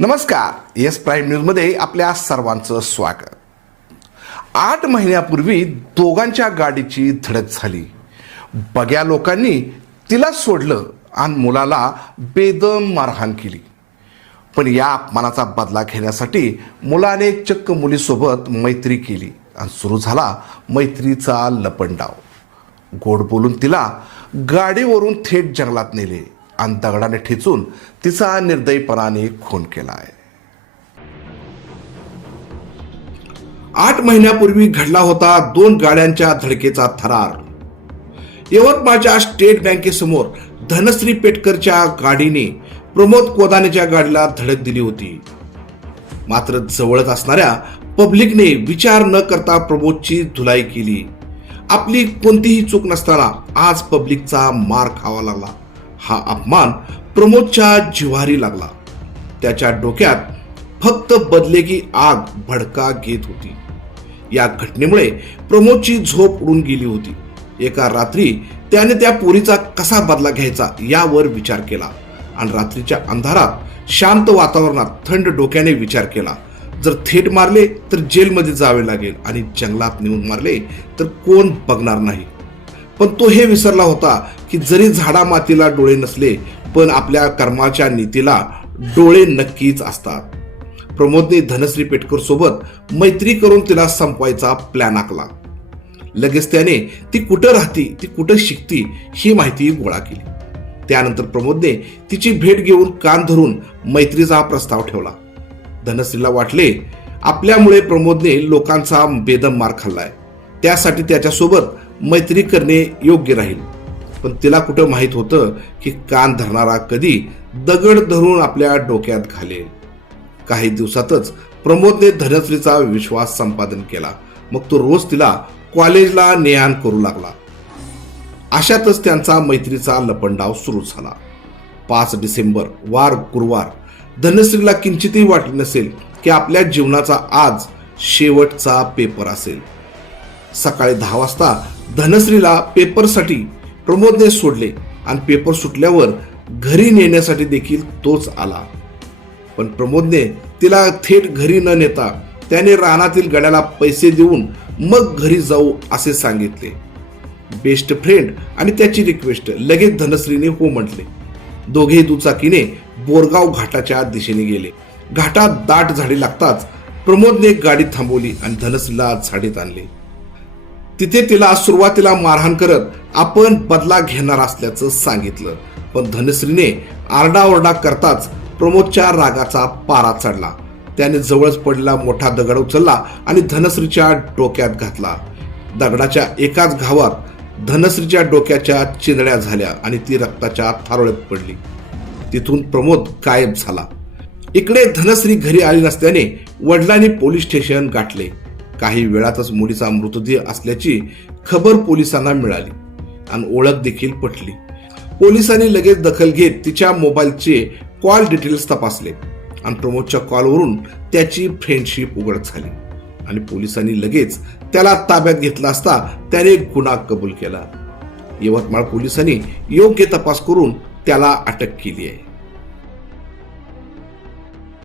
नमस्कार. Yes prime न्यूजमध्ये आपल्या सर्वांचं स्वागत. आठ महिन्यापूर्वी दोघांच्या गाडीची धडक झाली. बग्या लोकांनी तिला सोडलं आणि मुलाला बेदम मारहाण केली. पण या अपमानाचा बदला घेण्यासाठी मुलाने चक्क मुलीसोबत मैत्री केली आणि सुरू झाला मैत्रीचा लपंडाव. गोड बोलून तिला गाडीवरून थेट जंगलात नेले. आणि दगडाने ठेचून तिचा निर्दयीपणाने खून केला आहे आठ महिन्यापूर्वी घडला होता दोन गाड्यांच्या धडकेचा थरार. यवतमाळच्या स्टेट बँकेसमोर धनश्री पेटकरच्या गाडीने प्रमोद कोदानेच्या गाडीला धडक दिली होती. मात्र जवळच असणाऱ्या पब्लिकने विचार न करता प्रमोदची धुलाई केली. आपली कोणतीही चूक नसताना आज पब्लिकचा मार खावा लागला. हा अपमान प्रमोदच्या जिव्हारी लागला. त्याच्या डोक्यात फक्त बदलेगी आग भडका घेत होती. या घटनेमुळे प्रमोदची झोप उडून गेली होती. एका रात्री त्याने त्या पोरीचा कसा बदला घ्यायचा यावर विचार केला आणि रात्रीच्या अंधारात शांत वातावरणात थंड डोक्याने विचार केला. जर थेट मारले तर जेलमध्ये जावे लागेल आणि जंगलात नेऊन मारले तर कोण बघणार नाही? पण तो हे विसरला होता की जरी झाडा मातीला डोळे नसले पण आपल्या कर्माच्या नीतीला डोळे नक्कीच असतात. प्रमोदने धनश्री पेटकर सोबत मैत्री करून तिला संपवायचा प्लॅन आखला. लगेच त्याने ती कुठं राहती ती कुठं शिकती ही माहिती गोळा केली. त्यानंतर प्रमोदने तिची भेट घेऊन कान धरून मैत्रीचा प्रस्ताव ठेवला. धनश्रीला वाटले आपल्यामुळे प्रमोदने लोकांचा बेदम मार खाल्लाय. त्यासाठी त्याच्यासोबत मैत्री करणे योग्य राहील. पण तिला कुठं माहीत होतं की कान धरणारा कधी दगड धरून आपल्या डोक्यात घालेल? काही दिवसातच प्रमोदने धनश्रीचा विश्वास संपादन केला. मग तो रोज तिला कॉलेजला नेआण करू लागला. अशातच त्यांचा मैत्रीचा लपंडाव सुरू झाला. पाच डिसेंबर वार गुरुवार. धनश्रीला किंचितही वाटले नसेल की आपल्या जीवनाचा आज शेवटचा पेपर असेल. सकाळी दहा वाजता धनश्रीला पेपरसाठी प्रमोदने सोडले आणि पेपर सुटल्यावर घरी नेण्यासाठी देखील तोच आला. पण प्रमोदने तिला थेट घरी न नेता त्याने रानातील गड्याला पैसे देऊन मग घरी जाऊ असे सांगितले. बेस्ट फ्रेंड आणि त्याची रिक्वेस्ट लगेच धनश्रीने हो म्हटले. दोघे दुचाकीने बोरगाव घाटाच्या दिशेने गेले. घाटात दाट झाडी लागताच प्रमोदने गाडी थांबवली आणि धनश्रीला झाडीत आणले. तिथे तिला सुरुवातीला मारहाण करत आपण बदला घेणार असल्याचं सांगितलं. पण धनश्रीने आरडाओरडा करताच प्रमोदच्या रागाचा पारा चढला. त्याने जवळच पडलेला मोठा दगड उचलला आणि धनश्रीच्या डोक्यात घातला. दगडाच्या एकाच घावात धनश्रीच्या डोक्याच्या चिंदड्या झाल्या आणि ती रक्ताच्या थारोळ्यात पडली. तिथून प्रमोद गायब झाला. इकडे धनश्री घरी आली नसल्याने वडिलांनी पोलीस स्टेशन गाठले. काही वेळातच मुलीचा मृतदेह असल्याची खबर पोलिसांना मिळाली आणि ओळख देखील पटली. पोलिसांनी लगेच दखल घेत तिच्या मोबाईलचे कॉल डिटेल्स तपासले आणि प्रमोदच्या कॉलवरून त्याची फ्रेंडशिप उघड झाली आणि पोलिसांनी लगेच त्याला ताब्यात घेतला असता त्याने गुन्हा कबूल केला. यवतमाळ पोलिसांनी योग्य तपास करून त्याला अटक केली आहे.